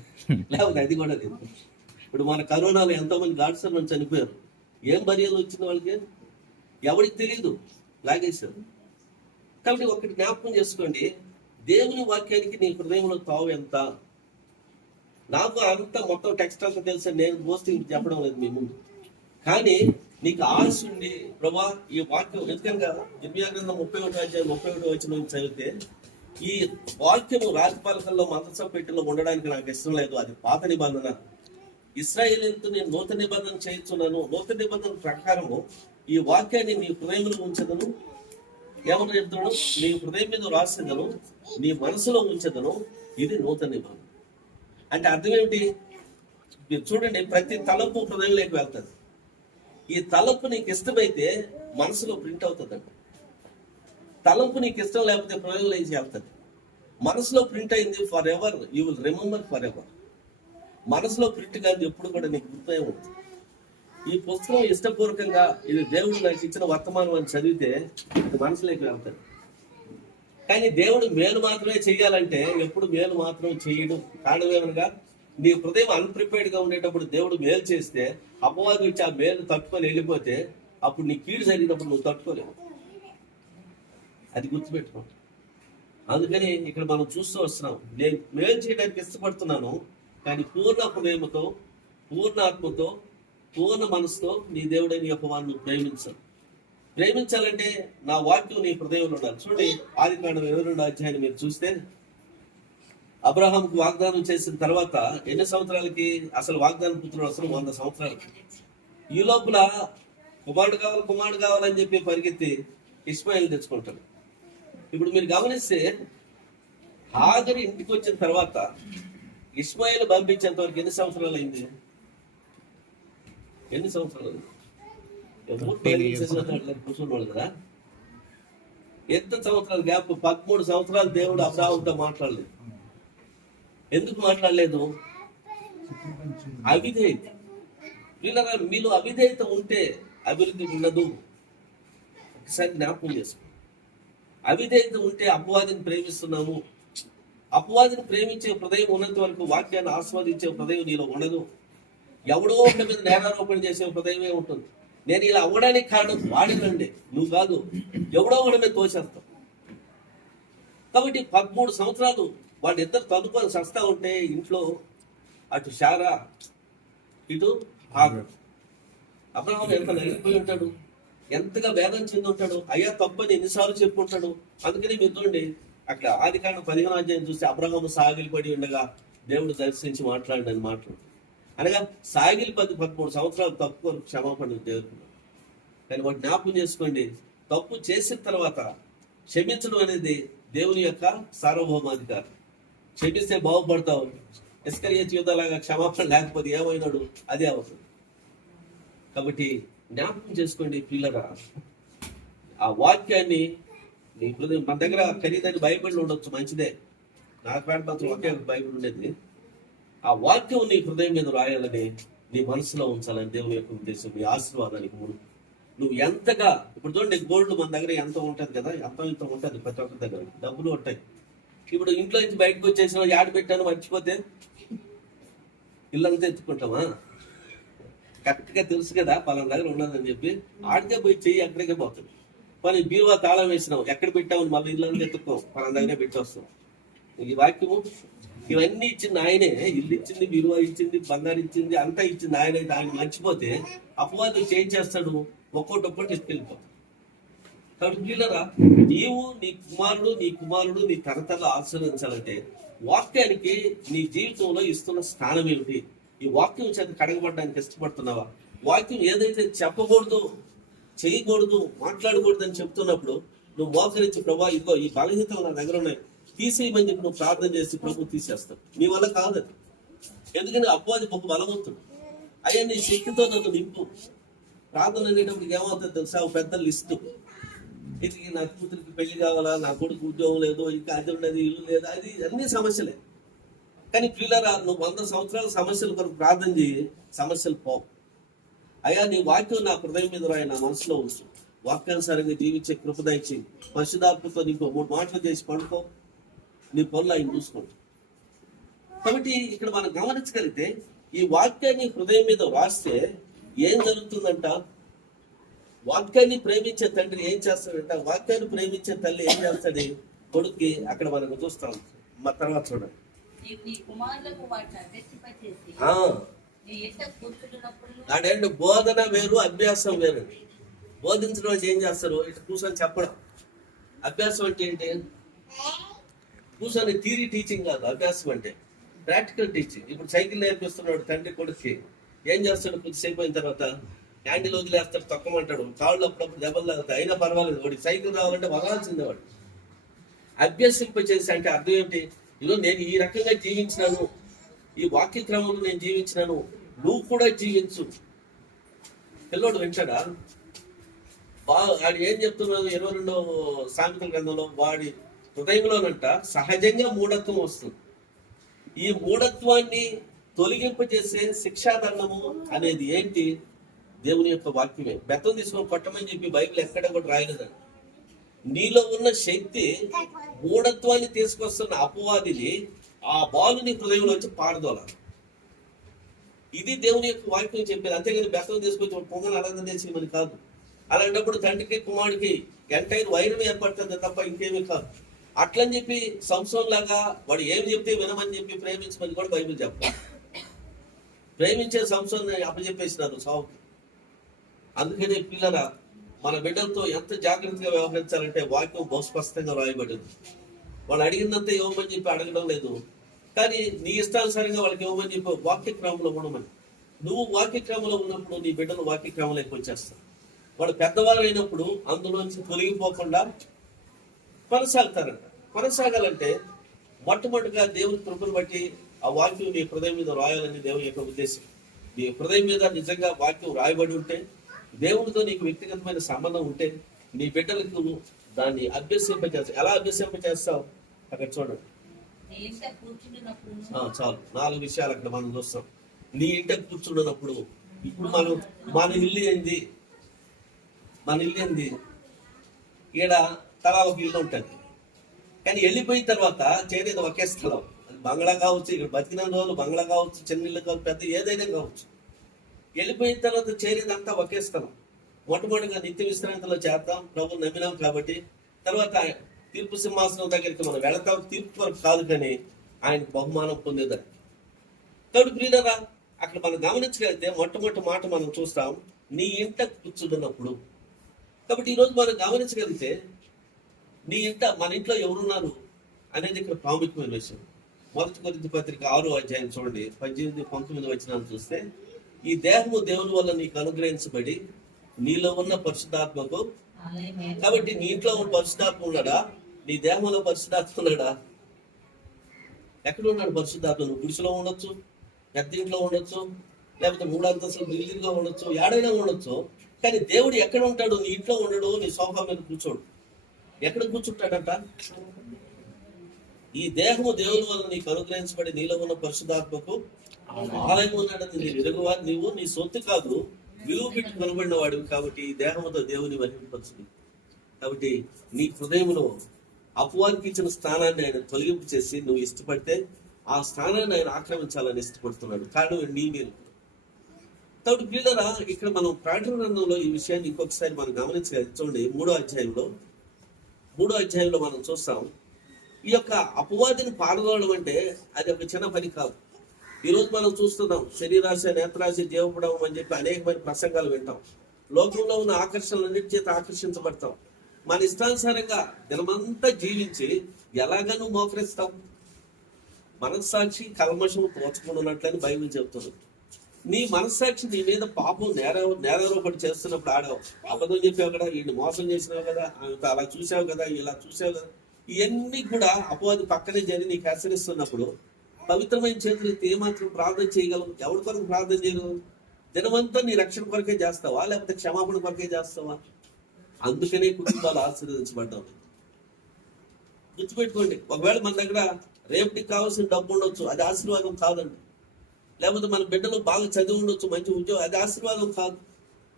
లేకపోతే అది కూడా లేదు. ఇప్పుడు మన కరోనాలో ఎంతో మంది గాడ్సర్ నుంచి చనిపోయారు. ఏం బర్యాలు వచ్చింది వాళ్ళకి ఎవరికి తెలియదు, లాగేశారు. కాబట్టి ఒకటి జ్ఞాపకం చేసుకోండి, దేవుని వాక్యానికి నీ హృదయంలో తావు ఎంత. నాకు అంత మొత్తం టెక్స్ట్ అంతా తెలుసు, నేను పోస్టింగ్ చెప్పడం లేదు మీ ముందు. కానీ నీకు ఆశ ఉండి, ప్రభా ఈ వాక్యం ఎందుకంగా ఇర్మియా గ్రంథం 31 చదివితే, ఈ వాక్యము రాజపాలకంలో మందసం పెట్టెలో ఉండడానికి నాకు ఇష్టం లేదు, అది పాత నిబంధన. ఇశ్రాయేలీయులతో నేను నూతన నిబంధన చేయించున్నాను, నూతన నిబంధన ప్రకారము ఈ వాక్యాన్ని నీ హృదయంలో ఉంచదను. ఏమన్నా చెప్తున్నాడు? నీ హృదయం మీద రాసేదను, నీ మనసులో ఉంచదను, ఇది నూతన నిబంధన. అంటే అర్థం ఏమిటి? మీరు చూడండి, ప్రతి తలంపు హృదయంలోకి వెళ్తుంది. ఈ తలంపు నీకు ఇష్టమైతే మనసులో ప్రింట్ అవుతుంది అంట. తలంపు నీకు ఇష్టం లేకపోతే హృదయంలో వెళ్తుంది. మనసులో ప్రింట్ అయింది for ever, you will remember for ever. మనసులో ప్రింట్ కానీ ఎప్పుడు కూడా నీకు గుర్తు ఉంటుంది. ఈ పుస్తకం ఇష్టపూర్వకంగా ఇది దేవుడు నాకు ఇచ్చిన వర్తమానం అని చదివితే ఇది మనసులోకి వెళ్తాడు. కానీ దేవుడు మేలు మాత్రమే చెయ్యాలంటే ఎప్పుడు మేలు మాత్రం చేయడు. కారణం ఏమనగా, నీ హృదయం అన్ప్రిపేర్డ్ గా ఉండేటప్పుడు దేవుడు మేలు చేస్తే అపవాది వచ్చి ఆ మేలు తట్టుకొని వెళ్ళిపోతే అప్పుడు నీ కీడు జరిగినప్పుడు నువ్వు తట్టుకోలేవు. అది గుర్తుపెట్టుకో. అందుకని ఇక్కడ మనం చూస్తూ వస్తున్నాం, నేను మేలు చేయడానికి ఇష్టపడుతున్నాను, కానీ పూర్ణ హృదయంతో, పూర్ణ ఆత్మతో, పూర్ణ మనసుతో నీ దేవుడైన యెహోవాను నువ్వు ప్రేమించాలంటే నా వాక్యం నీ హృదయంలో ఉండాలి. చూడండి, ఆదికాండం 22 మీరు చూస్తే, అబ్రహాంకు వాగ్దానం చేసిన తర్వాత ఎన్ని సంవత్సరాలకి అసలు వాగ్దానం పుత్రుడు అసలు 100 సంవత్సరాలకి. ఈ లోపల కుమారుడు కావాలని చెప్పి పరిగెత్తి ఇష్మాయిల్ తెచ్చుకుంటాడు. ఇప్పుడు మీరు గమనిస్తే, హాగరు ఇంటికి వచ్చిన తర్వాత ఇష్మాయిల్ పంపించేంత వరకు ఎన్ని సంవత్సరాలు అయింది? ఎన్ని సంవత్సరాలు? కూర్చున్నాడు కదా. ఎంత సంవత్సరాలు గ్యాప్? 13 సంవత్సరాలు దేవుడు అబ్రాహాముతో మాట్లాడలేదు. ఎందుకు మాట్లాడలేదు? అవిధేయత. వీళ్ళ మీలో అవిధేయత ఉంటే అభివృద్ధి ఉండదు. ఒకసారి జ్ఞాపకం చేసుకో. అవిధేయత ఉంటే అపవాదిని ప్రేమిస్తున్నాము. అపవాదిని ప్రేమించే హృదయం ఉన్నంత వరకు వాక్యాన్ని ఆస్వాదించే హృదయం నీలో ఉండదు. ఎవడో ఒకటి మీద నేరారోపణ చేసే హృదయమే ఉంటుంది. నేను ఇలా అవ్వడానికి కారణం వాడినండి, నువ్వు కాదు, ఎవడో ఒకటి మీద తోచేస్తావు. కాబట్టి 13 సంవత్సరాలు వాళ్ళిద్దరు తదుపరి సస్తా ఉంటే ఇంట్లో అటు శారా ఇటు హాగరు. అబ్రహాము ఎంత నలిగిపోయి ఉంటాడు, ఎంతగా వేదన చెంది ఉంటాడు. అయ్యా తప్పని ఎన్నిసార్లు చెప్పుకుంటాడు. అందుకని మీరు చూడండి, అక్కడ ఆదికాండం 15 చూస్తే అబ్రహాము సాగిలిపడి ఉండగా దేవుడు దర్శించి మాట్లాడని మాట్లాడు అనగా, సాగిలి 13 సంవత్సరాలు తప్పు క్షమాపణ దేవుడు. కానీ వాటి జ్ఞాపకం చేసుకోండి, తప్పు చేసిన తర్వాత క్షమించడం అనేది దేవుని యొక్క సార్వభౌమాధికారం. క్షమిస్తే బాగుపడతావు, ఇస్కరియోతు యూదాలాగా క్షమాపణ లేకపోతే ఏమైనాడు, అదే అవుతుంది. కాబట్టి జ్ఞాపకం చేసుకోండి పిల్లరా, ఆ వాక్యాన్ని నీ హృదయం, మన దగ్గర ఖరీదైన బైబిల్ ఉండొచ్చు, మంచిదే. నాకు మాత్రం ఒకే బైబిల్ ఉండేది. ఆ వాక్యం నీ హృదయం మీద రాయాలని, నీ మనసులో ఉంచాలని దేవుని యొక్క ఉద్దేశం. నీ ఆశీర్వాదానికి నువ్వు ఎంతగా, ఇప్పుడు చూడండి, గోల్డ్ మన దగ్గర ఎంత ఉంటుంది కదా, ఇంత ఉంటుంది ప్రతి ఒక్కరి దగ్గర, డబ్బులు ఉంటాయి. ఇప్పుడు ఇంట్లో నుంచి బయటకు వచ్చేసిన యాడ పెట్టాను మర్చిపోతే ఇల్లంతా ఎత్తుకుంటామా? కరెక్ట్గా తెలుసు కదా పలానా దగ్గర ఉన్నదని చెప్పి ఆడితే పోయి చెయ్యి అక్కడికే పోతుంది. మరి బీరువా తాళం వేసినావు, ఎక్కడ పెట్టావు, మళ్ళీ ఇల్లంతా ఎత్తుకో, పలానా దగ్గరే పెట్టొస్తాం. ఈ వాక్యము ఇవన్నీ ఇచ్చింది ఆయనే. ఇల్లు ఇచ్చింది, బీరువా ఇచ్చింది, బంగారు ఇచ్చింది, అంతా ఇచ్చింది ఆయన. ఆయన మర్చిపోతే అపవాది చేంజ్ చేస్తాడు, ఒక్కొక్కటి తీసుకెళ్ళిపోతాడు. కాబట్టి పిల్లరా, నీవు నీ కుమారుడు నీ తరతరలు ఆశ్రయించాలంటే వాక్యానికి నీ జీవితంలో ఇస్తున్న స్థానం ఏమిటి? ఈ వాక్యం చేత కడగబడడానికి ఇష్టపడుతున్నావా? వాక్యం ఏదైతే చెప్పకూడదు, చేయకూడదు, మాట్లాడకూడదు అని చెప్తున్నప్పుడు నువ్వు మోకరించి, ప్రభా ఇదిగో ఈ బలహీనతలు నా దగ్గర ఉన్నాయి, తీసేయమని చెప్పి నువ్వు ప్రార్థన చేసి ప్రభు తీసేస్తాడు. నీ వల్ల కాదు. ఎందుకంటే అపవాది ఒక బలవంతుడు. అయ్యా నీ శక్తితో నన్ను నింపు. ప్రార్థన అనేటప్పుడు ఏమవుతుంది తెలుసా? ఒక పెద్ద లిస్టు. ఇది నా కూతురికి పెళ్లి కావాలా, నా కొడుకు ఉద్యోగం లేదు, ఇంకా అది ఉండదు, ఇల్లు లేదు, అది అన్ని సమస్యలే. కానీ పిల్లరా, నువ్వు 100 సంవత్సరాల సమస్యల కొరకు ప్రార్థన చేయి, సమస్యలు పోవు. అయ్యా నీ వాక్యం నా హృదయం మీద రాయి, నా మనసులో ఉంచు. వాక్యానుసారంగా జీవించే కృప దయచి పరిశుద్ధాత్మతో నీకు 3 మాటలు చేసి పండుకో, నీ పనులు ఆయన చూసుకోండి. కాబట్టి ఇక్కడ మనం గమనించగలిగితే ఈ వాక్యాన్ని హృదయం మీద రాస్తే ఏం జరుగుతుందంట? వాక్యాన్ని ప్రేమించే తండ్రి ఏం చేస్తాడంట? వాక్యాన్ని ప్రేమించే తల్లి ఏం చేస్తాడు కొడుక్కి? అక్కడ మనం చూస్తాం. మా తర్వాత చూడండి. అదేంటి, బోధన వేరు, అభ్యాసం వేరు. బోధించడం ఏం చేస్తారు? ఇట్లా కూర్చొని చెప్పడం. అభ్యాసం అంటే ఏంటి? కూర్చొని థియరీ టీచింగ్ కాదు అభ్యాసం అంటే, ప్రాక్టికల్ టీచింగ్. ఇప్పుడు సైకిల్ నేర్పిస్తున్నాడు తండ్రి కొడుక్కి, ఏం చేస్తాడు? కొద్దిసేపు అయిన తర్వాత హ్యాండిల్ వదిలేస్తాడు, తొక్కమంటాడు, కాళ్ళు అప్పుడప్పుడు దెబ్బలు తాగుతాయి, అయినా పర్వాలేదు, వాడికి సైకిల్ రావాలంటే వదలాల్సిందే. వాడు అభ్యసింపచేసి అంటే అర్థం ఏంటి? ఇదో నేను ఈ రకంగా జీవించినాను, ఈ వాక్య క్రమంలో నేను జీవించినాను, నువ్వు కూడా జీవించు. పిల్లోడు వింటాడా? వాడు ఏం చెప్తున్నాడు? 22వ సామెతల గ్రంథంలో వాడి హృదయంలోనంట సహజంగా మూఢత్వం వస్తుంది. ఈ మూఢత్వాన్ని తొలగింపజేసే శిక్షాదండము అనేది ఏంటి? దేవుని యొక్క వాక్యమే. బెత్తం తీసుకొని కొట్టమని చెప్పి బైబిల్ ఎక్కడ కూడా రాయలేదండి. నీలో ఉన్న శక్తి మూఢత్వాన్ని తీసుకొస్తున్న అపవాదిని ఆ బాలుని హృదయంలోంచి పారదోలాలి. ఇది దేవుని యొక్క వాక్యం చెప్పేది. అంతేగాని బెత్తం తీసుకొచ్చి పొంగని ఆనందం చేసి మరి కాదు. అలాంటప్పుడు తండ్రికి కుమారుడికి ఎంటైర్ వైరం ఏర్పడుతుంది తప్ప ఇంకేమీ కాదు. అట్లని చెప్పి సంసోన్ లాగా వాడు ఏమి చెప్తే వినమని చెప్పి ప్రేమించమని కూడా బైబిల్ చెప్పాలి. ప్రేమించే సంసోన్ అప్పచెప్పేసినారు సావుకి. అందుకనే పిల్లరా, మన బిడ్డలతో ఎంత జాగ్రత్తగా వ్యవహరించాలంటే వాక్యం బహుస్పష్టంగా రాయబడింది. వాళ్ళు అడిగినంత ఇవ్వమని చెప్పి అడగడం లేదు, కానీ నీ ఇష్టానుసారంగా వాళ్ళకి ఇవ్వమని చెప్పి వాక్యక్రమంలో ఉండమని. నువ్వు వాక్యక్రమంలో ఉన్నప్పుడు నీ బిడ్డలు వాక్యక్రమంలోకి వచ్చేస్తారు. వాళ్ళు పెద్దవాళ్ళు అయినప్పుడు అందులోంచి తొలగిపోకుండా కొనసాగుతారంట. కొనసాగాలంటే మొట్టమొదటిగా దేవుని కృపను బట్టి ఆ వాక్యం నీ హృదయం మీద రాయాలని దేవుని యొక్క ఉద్దేశం. నీ హృదయం మీద నిజంగా వాక్యం రాయబడి ఉంటే, దేవునితో నీకు వ్యక్తిగతమైన సంబంధం ఉంటే, నీ బిడ్డలకు దాన్ని అభ్యసింపజేస్తావు. ఎలా అభ్యసింపజేస్తావు? అక్కడ చూడండి. చాలు, 4 విషయాలు అక్కడ మనం చూస్తాం. నీ ఇంట కూర్చున్నప్పుడు, ఇప్పుడు మన ఇల్లు ఏంది? ఈడ తలా ఒక ఇల్లు ఉంటుంది, కానీ వెళ్ళిపోయిన తర్వాత చేరేది ఒకే స్థలం. బంగ్లా కావచ్చు, ఇక్కడ బతికిన రోజులు బంగ్లా కావచ్చు, చిన్న ఇల్లు కావచ్చు, పెద్ద ఏదైనా కావచ్చు. వెళ్ళిపోయిన తర్వాత చేరేదంతా ఒకే స్థలం. మొట్టమొదటిగా నిత్య విశ్రాంతిలో చేద్దాం, ప్రభు నమ్మినాం కాబట్టి. తర్వాత తీర్పు సింహాసనం దగ్గరికి మనం వెళతాం, తీర్పు వరకు కాదు కానీ ఆయన బహుమానం పొందేదాన్ని. కాబట్టి ప్రియులారా, అక్కడ మనం గమనించగలిగితే మొట్టమొదటి మాట మనం చూస్తాం, నీ ఇంట కూర్చున్నప్పుడు. కాబట్టి ఈరోజు మనం గమనించగలిగితే నీ ఇంట, మన ఇంట్లో ఎవరున్నారు అనేది ఇక్కడ ప్రాముఖ్యమైన విషయం. 1 కొరింథీ పత్రిక 6వ అధ్యాయం చూడండి, 18-19 వచనాలు చూస్తే, ఈ దేహము దేవుని వల్ల నీకు అనుగ్రహించబడి నీలో ఉన్న పరిశుద్ధాత్మకు. కాబట్టి నీ ఇంట్లో ఉన్న పరిశుద్ధాత్మ ఉన్నాడా? నీ దేహంలో పరిశుద్ధాత్మ ఉన్నాడా? ఎక్కడ ఉన్నాడు పరిశుద్ధాత్మ? నువ్వు గుడిసెలో ఉండొచ్చు, పెద్ద ఇంట్లో ఉండొచ్చు, లేకపోతే 3 అంతస్తుల బిల్డింగ్ లో ఉండొచ్చు, ఏడైనా ఉండొచ్చు. కానీ దేవుడు ఎక్కడ ఉంటాడు? నీ ఇంట్లో ఉండడు, నీ సోఫా మీద కూర్చోడు. ఎక్కడ కూర్చుంటాడంట? ఈ దేహము దేవుని వల్ల నీకు అనుగ్రహించబడి నీలో ఉన్న పరిశుద్ధాత్మకు ఆలయం ఉన్నాడని నేను ఎరుగువా? నీవు నీ సొత్తు కాదు, విలువ పెట్టి కొనబడిన వాడివి. కాబట్టి ఈ దేహముతో దేవుని మహిమపరచు. కాబట్టి నీ హృదయంలో అపవాదికి ఇచ్చిన స్థానాన్ని ఆయన తొలగింపు చేసి నువ్వు ఇష్టపడితే ఆ స్థానాన్ని ఆయన ఆక్రమించాలని ఇష్టపడుతున్నాడు. కారణం నీ మీరు. కాబట్టి పిల్లరా, ఇక్కడ మనం ప్రకటన గ్రంథంలో ఈ విషయాన్ని ఇంకొకసారి మనం గమనించాలి. చూడండి, 3వ అధ్యాయంలో మనం చూస్తాం. ఈ యొక్క అపవాదిని పారదోడడం అంటే అది ఒక చిన్న పని కాదు. ఈరోజు మనం చూస్తున్నాం, శరీరాశ, నేత్రాశ, జీవపడం అని చెప్పి అనేకమైన ప్రసంగాలు వింటాం. లోకంలో ఉన్న ఆకర్షణలన్నిటి చేత ఆకర్షించబడతాం. మన ఇష్టానుసారంగా దినమంతా జీవించి ఎలాగనూ మోకరిస్తాం. మనస్సాక్షి కల్మషము తోచుకున్నట్లని బైబిల్ చెప్తుంది. నీ మనస్సాక్షి నీ మీద పాపం నేరారోపణ చేస్తున్నప్పుడు ఆడావు, అబద్ధం చెప్పావు కదా, వీడిని మోసం చేసినావు కదా, అలా చూసావు కదా, ఇలా చూసావు కదా, ఇవన్నీ కూడా అపవాది పక్కనే జరిగి నీకు హెచ్చరిస్తున్నప్పుడు పవిత్రమైన చేతులు ఏమాత్రం ప్రార్థన చేయగలవు? ఎవరి కొరకు ప్రార్థన చేయగలవు? దినమంతా నీ రక్షణ కొరకే చేస్తావా, లేకపోతే క్షమాపణ కొరకే చేస్తావా? అందుకనే కుటుంబాలు ఆశీర్వదించబడ్డావు. గుర్తుపెట్టుకోండి, ఒకవేళ మన దగ్గర రేపటికి కావాల్సిన డబ్బు ఉండొచ్చు, అది ఆశీర్వాదం కాదండి. లేకపోతే మన బిడ్డలు బాగా చదివి ఉండొచ్చు, మంచి ఉద్యోగం, అది ఆశీర్వాదం కాదు.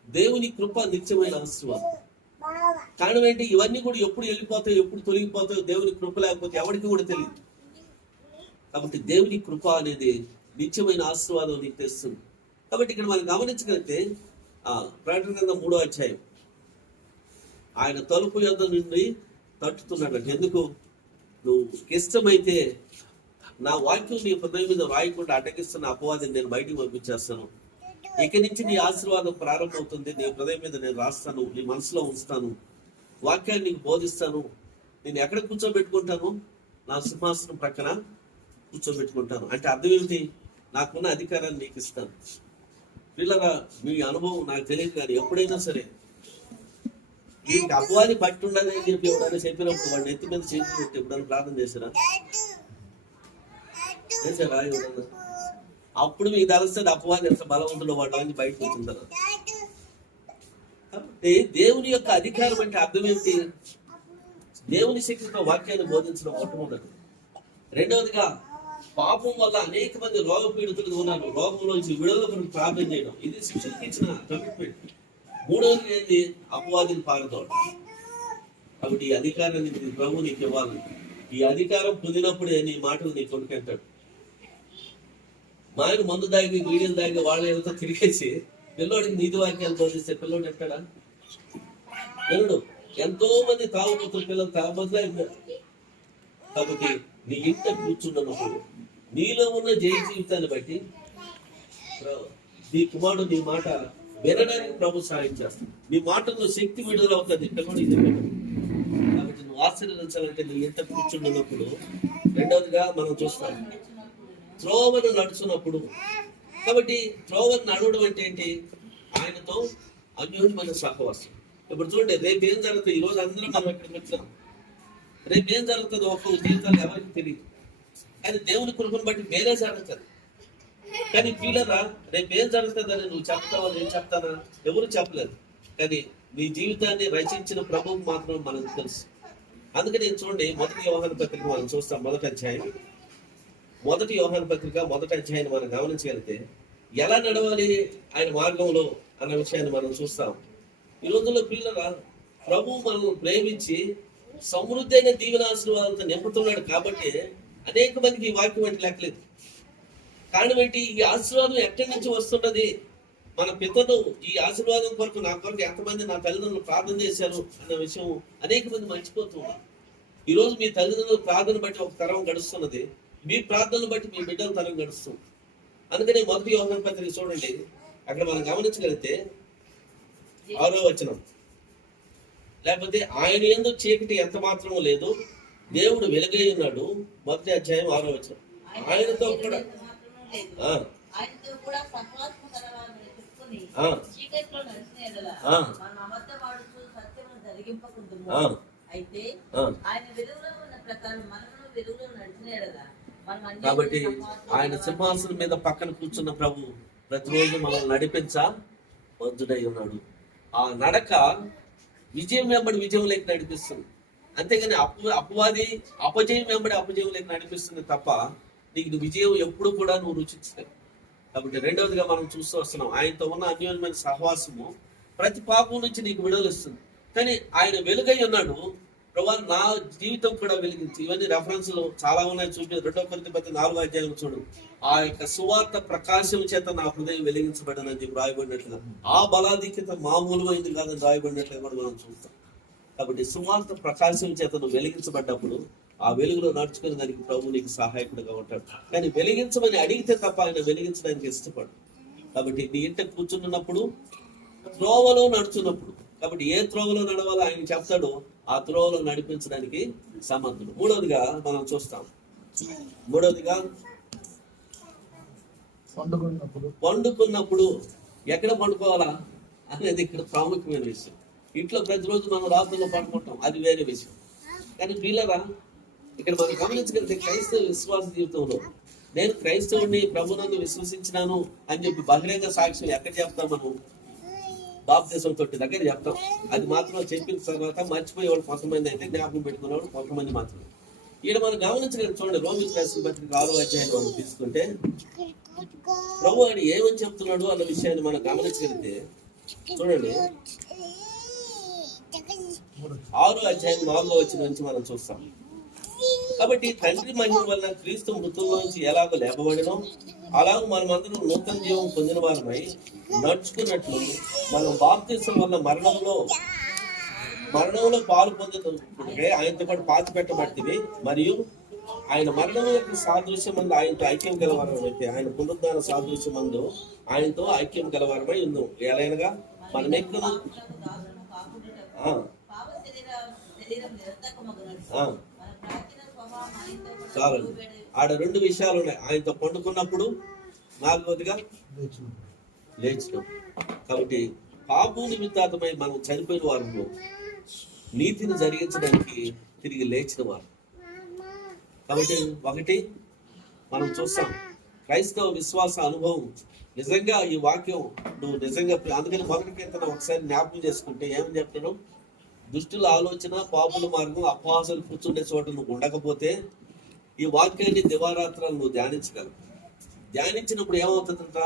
దేవుని కృప నిత్యమైన ఆశీర్వాదం. కారణం ఏంటి? ఇవన్నీ కూడా ఎప్పుడు వెళ్ళిపోతాయో, ఎప్పుడు తొలగిపోతాయో దేవుని కృప లేకపోతే ఎవరికి కూడా తెలియదు. కాబట్టి దేవుని కృప అనేది నిత్యమైన ఆశీర్వాదం నీకు తెస్తుంది. కాబట్టి ఇక్కడ మనం గమనించగలిగితే ప్రకటన గ్రంథం 3వ అధ్యాయం, ఆయన తలుపు యొద్ద నుండి తట్టుతున్నాడు. ఎందుకు? నువ్వు ఇష్టమైతే నా వాక్యం నీ హృదయం మీద రాయకుండా అటకిస్తున్న అపవాదిని నేను బయటికి పంపించేస్తాను. ఇక నుంచి నీ ఆశీర్వాదం ప్రారంభమవుతుంది. నీ హృదయం మీద నేను రాస్తాను, నీ మనసులో ఉంచుతాను, వాక్యాన్ని నీకు బోధిస్తాను. నేను ఎక్కడ కూర్చోబెట్టుకుంటాను? నా సింహాసనం ప్రక్కన కూర్చోబెట్టుకుంటాను. అంటే అర్థం ఏమిటి? నాకున్న అధికారాన్ని నీకు ఇస్తాను. పిల్లరా, మీ అనుభవం నాకు తెలియదు, కానీ ఎప్పుడైనా సరే ఈ అపవాది పట్టి ఉండాలని చెప్పి ఎవరైనా చెప్పినప్పుడు వాడిని ఎత్తి మీద చేతులు పెట్టి ఎప్పుడైనా ప్రార్థన చేశారా? ఎవరన్నా? అప్పుడు మీకు తెలుస్తుంది అపవాది ఎంత బలవంతుడో వాడు అని బయటకు వచ్చింటారు. కాబట్టి దేవుని యొక్క అధికారం అంటే అర్థం ఏమిటి? దేవుని శక్తితో వాక్యాన్ని బోధించడం మొట్టమొదటి. రెండవదిగా, పాపం వల్ల అనేక మంది రోగ పీడితులుగా ఉన్నారు, రోగంలోంచి విడుదల కొరకు ప్రార్థన చేయడం. ఇది శిక్షణకి ఇచ్చిన కమిట్మెంట్. మూడవది ఏంటి? అపవాదిని పారదోడం. కాబట్టి ఈ అధికారాన్ని ప్రభు నీకు ఇవ్వాలి. ఈ అధికారం పొందినప్పుడే నీ మాటలు నీ కొనుక్కెంటాడు. మా ఆయన మందు దాగి, వీడియోలు దాగి, వాళ్ళ ఏదో తిరిగేసి పిల్లోడికి నీతి వాక్యాలు బోధిస్తే పిల్లోడు ఎక్కడా? పిల్లడు ఎంతో మంది తాగుబోతున్న పిల్లలు తాగబోతులు అయిపోయారు. కాబట్టి నీ ఇంట కూర్చున్నప్పుడు నీలో ఉన్న జయ జీవితాన్ని బట్టి నీ కుమారుడు నీ మాట వినడానికి ప్రభు సహాయం చేస్తాడు. నీ మాటల్లో శక్తి విడుదల అవుతుంది. కాబట్టి నువ్వు ఆశీర్వదించాలంటే నీ ఇంట కూర్చున్నప్పుడు. రెండవదిగా మనం చూస్తాం త్రోవను నడుచున్నప్పుడు. కాబట్టి త్రోవను నడవడం అంటే ఏంటి? ఆయనతో అన్యోన్యమైన సహవాసం. ఇప్పుడు చూడండి, రేపు ఏం జరుగుతుంది? ఈరోజు అందరం మనం ఇక్కడికి వచ్చాం, రేపు ఏం జరుగుతుంది ఒక్కొక్క జీవితాలు ఎవరికి తెలియదు. కానీ దేవుని కృపను బట్టి వేరే జరుగుతుంది. కానీ పిల్లరా, రేపు ఏం జరుగుతుందని నువ్వు చెప్తావా, నేను చెప్తానా? ఎవరు చెప్పలేదు. కానీ నీ జీవితాన్ని రచించిన ప్రభువు మాత్రం మనకు తెలుసు. అందుకని నేను చూడండి, 1 యోహాను పత్రిక మనం చూస్తాం. 1వ అధ్యాయం 1 యోహాను పత్రిక 1వ అధ్యాయాన్ని మనం గమనించగలిగితే ఎలా నడవాలి ఆయన మార్గంలో అన్న విషయాన్ని మనం చూస్తాం. ఈ రోజుల్లో పిల్లల ప్రభు మనల్ని ప్రేమించి సమృద్ధి అయిన దీవెనాశీర్వాదాలతో నింపుతున్నాడు. కాబట్టి అనేక మందికి ఈ వాక్యం అంటే లెక్కలేదు. కారణం ఏంటి? ఈ ఆశీర్వాదం ఎక్కడి నుంచి వస్తున్నది? మన పితను ఈ ఆశీర్వాదం కొరకు, నా కొరకు ఎంతమంది నా తల్లిదండ్రులు ప్రార్థన చేశారు అన్న విషయం అనేక మంది మర్చిపోతున్నారు. ఈ రోజు మీ తల్లిదండ్రుల ప్రార్థన బట్టి ఒక తరం గడుస్తున్నది, మీ ప్రార్థనలు బట్టి మీ బిడ్డల తరం గడుస్తుంది. అందుకని 1 యోహాను పత్రిక చూడండి, అక్కడ మనం గమనించగలిగితే 6వ వచనం, లేకపోతే ఆయన యందు చీకటి ఎంత మాత్రము లేదు, దేవుడు వెలుగై ఉన్నాడు. 1వ అధ్యాయం 6వ వచనం. ఆయనతో కూడా అయితే ఆయన వెలుగులో ఉన్న ప్రకారం మనము వెలుగులో నడిచిన ఎడల మనం కాబట్టి ఆయన సింహాసనం మీద పక్కన కూర్చున్న ప్రభు ప్రతిరోజు మనల్ని నడిపించా బద్ధుడై ఉన్నాడు. ఆ నడక విజయం వెంబడి విజయం లేక నడిపిస్తుంది, అంతేగాని అపవాది అపజయం వెంబడి అపజయం లేక నడిపిస్తుంది తప్ప నీకు విజయం ఎప్పుడు కూడా నువ్వు రుచించలేవు. కాబట్టి రెండవదిగా మనం చూస్తూ వస్తున్నాం, ఆయనతో ఉన్న అన్యోన్యమైన సహవాసము ప్రతి పాపం నుంచి నీకు విడుదల ఇస్తుంది. కానీ ఆయన వెలుగై ఉన్నాడు. ప్రభా నా జీవితం కూడా వెలిగించి, ఇవన్నీ రెఫరెన్స్లు చాలా ఉన్నాయి, చూపి 2 కొరింథీ 4 చూడు. ఆ యొక్క సువార్త ప్రకాశం చేత నా హృదయం వెలిగించబడనని చెప్పి రాయబడినట్లుగా, ఆ బలాధిక్యత మామూలుమైంది కాదని రాయబడినట్లుగా కూడా మనం చూస్తాం. కాబట్టి సువార్త ప్రకాశం చేత నువ్వు వెలిగించబడ్డప్పుడు ఆ వెలుగులో నడుచుకునే దానికి ప్రభు నీకు సహాయకుడిగా ఉంటాడు. కానీ వెలిగించమని అడిగితే తప్ప ఆయన వెలిగించడానికి ఇష్టపడు. కాబట్టి నీ ఇంట కూర్చున్నప్పుడు, త్రోవలో నడుచున్నప్పుడు, కాబట్టి ఏ త్రోవలో నడవాలో ఆయన చెప్తాడో ఆ త్రోవలో నడిపించడానికి సమర్థుడు. మూడవదిగా మనం చూస్తాం, పండుకున్నప్పుడు ఎక్కడ పండుకోవాలా అనేది ఇక్కడ ప్రాముఖ్యమైన విషయం. ఇంట్లో ప్రతిరోజు మనం రాత్రుల్లో పండుకుంటాం, అది వేరే విషయం. కానీ పిల్లరా, ఇక్కడ మనం గమనించగలిగితే క్రైస్తవ విశ్వాస జీవితంలో నేను క్రైస్తవుడిని, ప్రభునందు విశ్వసించినాను అని చెప్పి బహిరంగ సాక్ష్యం ఎక్కడ చెప్తాం? మనం బాప్తిసం తొట్టి దగ్గర చెప్తాం. అది మాత్రం చెప్పిన తర్వాత మర్చిపోయేవాళ్ళు కొంతమంది అయితే, జ్ఞాపకం పెట్టుకునేవాళ్ళు కొంతమంది మాత్రమే. ఈడ మనం గమనించగలిగి చూడండి, రోమిలకు రాసిన పత్రిక 6వ అధ్యాయాన్ని మనం తీసుకుంటే ప్రభు ఆయన ఏమని చెప్తున్నాడు అన్న విషయాన్ని మనం గమనించగలిగితే చూడండి, 6వ అధ్యాయం 4వ వచనం నుంచి మనం చూస్తాం. కాబట్టి తండ్రి మహిమ వలన క్రీస్తు మృతుల్లో నుంచి ఎలాగో లేపబడడం, అలాగూ మనమందరం నూతన జీవం పొందిన వారమై నడుచుకున్నట్లు మనం బాప్తిసం వల్ల మరణంలో పాలు పొందుతుంటే ఆయనతో పాటు పాతి పెట్టబడితే, మరియు ఆయన మరణం యొక్క సాదృశ్యం మందు ఆయనతో ఐక్యం గలవారం అయితే, ఆయన పునరుద్ధాన సాదృశ్యం మందు ఆయనతో ఐక్యం గలవారమై ఉందాం. ఎలాగనగా మనం ఎక్కడ చాలండి. ఆడ 2 విషయాలు ఉన్నాయి. ఆయనతో పండుకున్నప్పుడు, 4వదిగా లేచినాం. కాబట్టి పాపం నిమిత్తార్థమై మనం చనిపోయిన వారంలో నీతిని జరిగించడానికి తిరిగి లేచిన వారు. కాబట్టి ఒకటి మనం చూస్తాం, క్రైస్తవ విశ్వాస అనుభవం నిజంగా ఈ వాక్యం నువ్వు నిజంగా, అందుకని మొదటి కీర్తన ఒకసారి జ్ఞాపకం చేసుకుంటే ఏమని చెప్తాను, దుష్టుల ఆలోచన, పాపుల మార్గం, అపవాసులు కూర్చుండే చోట నువ్వు ఉండకపోతే ఈ వాక్యాన్ని దివారాత్రాలు నువ్వు ధ్యానించగలవు. ధ్యానించినప్పుడు ఏమవుతుందంట,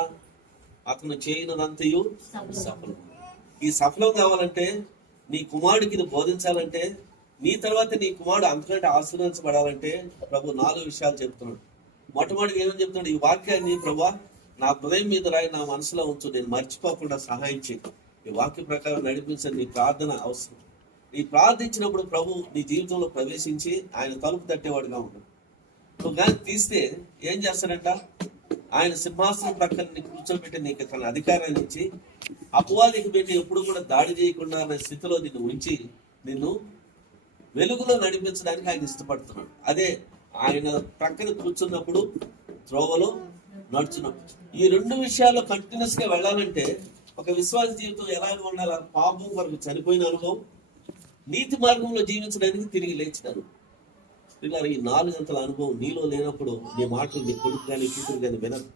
అతను చేయనంతయు సఫలం. ఈ సఫలం కావాలంటే, నీ కుమారుడికి ఇది బోధించాలంటే, నీ తర్వాత నీ కుమారుడు అంతకంటే ఆశీర్వదించబడాలంటే ప్రభు 4 విషయాలు చెప్తున్నాడు. మొట్టమొదటిగా ఏమని చెప్తున్నాడు, ఈ వాక్యాన్ని ప్రభా నా హృదయం మీద రాయి, నా మనసులో ఉంచు, నేను మర్చిపోకుండా సహాయం చేయి. ఈ వాక్య ప్రకారం నడిపించని నీ ప్రార్థన అవసరం. నీ ప్రార్థించినప్పుడు ప్రభు నీ జీవితంలో ప్రవేశించి ఆయన తలుపు తట్టేవాడుగా ఉంటాడు. నువ్వు కానీ తీస్తే ఏం చేస్తాడంట, ఆయన సింహాసనం ప్రక్కన కూర్చోబెట్టి నీకు తన అధికారాన్ని ఇచ్చి, అపవాదికి పెట్టి ఎప్పుడు కూడా దాడి చేయకుండా అనే స్థితిలో నిన్ను ఉంచి నిన్ను వెలుగులో నడిపించడానికి ఆయన ఇష్టపడుతున్నాడు. అదే ఆయన ప్రక్కన కూర్చున్నప్పుడు, త్రోవలో నడుచున్నప్పుడు. ఈ 2 విషయాల్లో కంటిన్యూస్ గా వెళ్ళాలంటే ఒక విశ్వాస జీవితం ఎలాగ ఉండాలి, పాపం వరకు చనిపోయిన అనుభవం, నీతి మార్గంలో జీవించడానికి తిరిగి లేచినారు. ఇలా ఈ 4 గంటల అనుభవం నీలో లేనప్పుడు నీ మాటలు నీ కొడుకు కానీ కూతురు కానీ వినరు.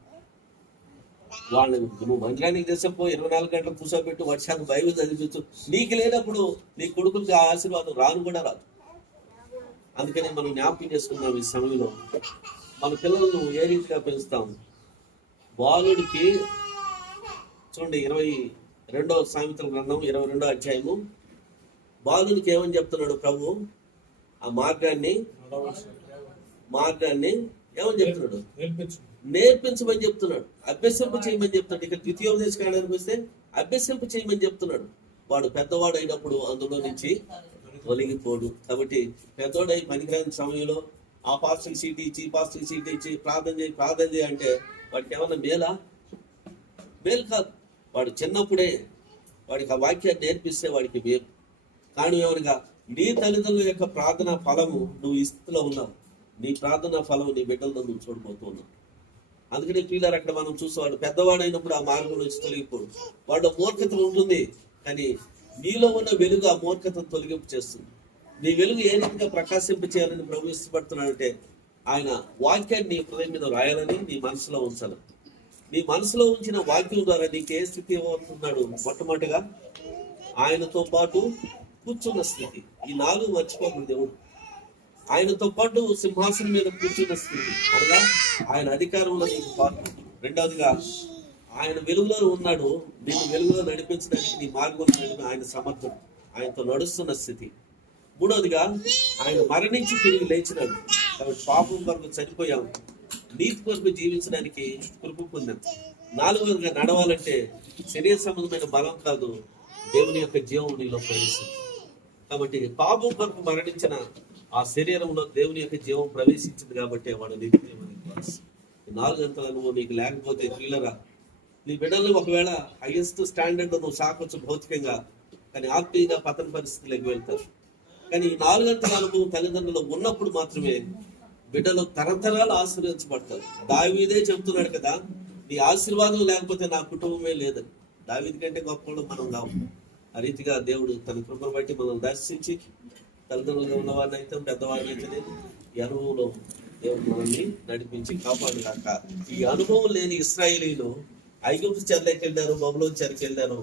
వాళ్ళని నువ్వు మందిరానికి చేసేపో 24 గంటలు కూర్చోబెట్టు, వర్షాలు బైబిల్ చదివించు, నీకు లేనప్పుడు నీ కొడుకులకి ఆ ఆశీర్వాదం రాను కూడా రాదు. అందుకని మనం జ్ఞాపకం చేసుకున్నాం ఈ సమయంలో మన పిల్లలను ఏ రీతిగా పెంచుతాం. బాలుడికి చూడండి 22వ సామెతల గ్రంథం 22వ అధ్యాయము, బాలునికి ఏమని చెప్తున్నాడు ప్రభు, ఆ మార్గాన్ని ఏమని చెప్తున్నాడు, నేర్పించమని చెప్తున్నాడు, అభ్యసింప చేయమని చెప్తున్నాడు. ఇక్కడ ద్వితీయోపదేశ కాండానికి వస్తే అభ్యసింప చేయమని చెప్తున్నాడు. వాడు పెద్దవాడు అయినప్పుడు అందులో నుంచి తొలగిపోడు. కాబట్టి పెద్దోడై పనికిరాని సమయంలో ఆ పాస్టర్ సీట్ ఇచ్చి ప్రార్థన చేయి అంటే వాడికి ఏమన్నా మేలు కాదు. వాడు చిన్నప్పుడే వాడికి ఆ వాక్యాన్ని నేర్పిస్తే వాడికి మేలు. కానీ ఏమనగా నీ తల్లిదండ్రుల యొక్క ప్రార్థనా ఫలము నువ్వు ఈ స్థితిలో ఉన్నావు, నీ ప్రార్థనా ఫలము నీ బిడ్డలతో నువ్వు చూడబోతున్నావు. అందుకని పిల్లలు అక్కడ మనం చూసేవాడు పెద్దవాడైనప్పుడు ఆ మార్గం నుంచి తొలగిపోడు. వాడు మూర్ఖత ఉంటుంది, కానీ నీలో ఉన్న వెలుగు ఆ మూర్ఖతను తొలగింపు చేస్తుంది. నీ వెలుగు ఏ రీతిగా ప్రకాశింప చేయాలని ప్రభు ఇష్టపడుతున్నాడంటే ఆయన వాక్యాన్ని నీ హృదయం మీద రాయాలని నీ మనసులో ఉంచాలి. నీ మనసులో ఉంచిన వాక్యం ద్వారా నీకు ఏ స్థితి అవుతున్నాడు? మొట్టమొదటిగా ఆయనతో పాటు కూర్చున్న స్థితి. ఈ 4 మర్చిపోకుండా దేవుడు ఆయనతో పాటు సింహాసనం మీద కూర్చున్న స్థితి అనగా ఆయన అధికారంలో నీకు పాటు. రెండవదిగా ఆయన వెలుగులో ఉన్నాడు, నిన్ను వెలుగులో నడిపించడానికి నీ మార్గంలో ఆయన సమర్థుడు, ఆయనతో నడుస్తున్న స్థితి. మూడవదిగా ఆయన మరణించి తిరిగి లేచినాడు కాబట్టి పాపం కొరకు చనిపోయాము, నీతి కొరకు జీవించడానికి కృప పొందాం. నాలుగవదిగా నడవాలంటే శరీర సంబంధమైన బలం కాదు, దేవుని యొక్క జీవం నీలో ప్రవేశించింది. కాబట్టి పాపం కొరకు మరణించిన ఆ శరీరంలో దేవుని యొక్క జీవం ప్రవేశించింది కాబట్టి వాడు నిత్యం. 4 గంటల నువ్వు నీకు లేకపోతే పిల్లరా, నీ బిడ్డలు ఒకవేళ హైయెస్ట్ స్టాండర్డ్ నువ్వు సాకొచ్చు భౌతికంగా, కానీ ఆత్మీయంగా పతన పరిస్థితులకు వెళ్తారు. కానీ ఈ 4 గంటల అనుభవం తల్లిదండ్రులు ఉన్నప్పుడు మాత్రమే బిడ్డలు తరతరాలు ఆశీర్వదించబడతారు. దావీదే చెబుతున్నాడు కదా, నీ ఆశీర్వాదం లేకపోతే నా కుటుంబమే లేదని. దావీదు కంటే గొప్పవాళ్ళు మనం కావు. ఆ రీతిగా దేవుడు తన కృపను బట్టి మనం దర్శించి తల్లిదండ్రులుగా ఉన్నవారిని అయితే పెద్దవారిని అయితే ఈ అనుభవంలో దేవుడు మనల్ని నడిపించి కాపాడుగాక. ఈ అనుభవం లేని ఇశ్రాయేలీలు ఐగుప్తు చెరలోకి వెళ్ళారు, బబులోను చెరకి వెళ్ళారు.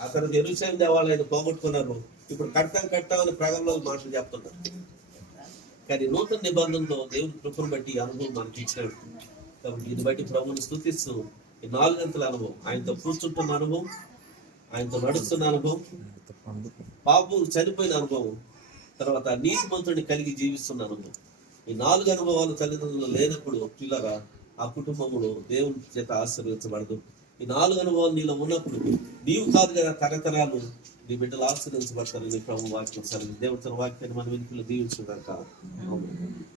ఆ తర్వాత యెరూషలేము దేవాలయాన్ని పోగొట్టుకున్నారు. ఇప్పుడు కడతామని ప్రగల్భాలు మాటలు చెప్తున్నారు. కానీ నూతన నిబంధనలో దేవుని కృపను బట్టి ఈ అనుభవం మనకి ఇచ్చినాడు. కాబట్టి ఇది బట్టి ప్రభువుని స్తుతిస్తూ ఈ 4 గంటల అనుభవం, ఆయనతో కూర్చుంటున్న అనుభవం, ఆయనతో నడుస్తున్న అనుభవం, పాపం చనిపోయిన అనుభవం, తర్వాత నీతిమంతుడిని కలిగి జీవిస్తున్న అనుభవం. ఈ 4 అనుభవాలు తల్లిదండ్రులు లేనప్పుడు పిల్లరా ఆ కుటుంబములు దేవుని చేత ఆశీర్వదించబడదు. ఈ 4 అనుభవాలు నీలో ఉన్నప్పుడు నీవు కాదు కదా తరతరాలు నీ బిడ్డలు ఆశీర్వదించబడతారు. నీ ప్రభు వాక్యం సరే దేవుడు తన వాక్యాన్ని మన వెనుకలు దీవించుగాక.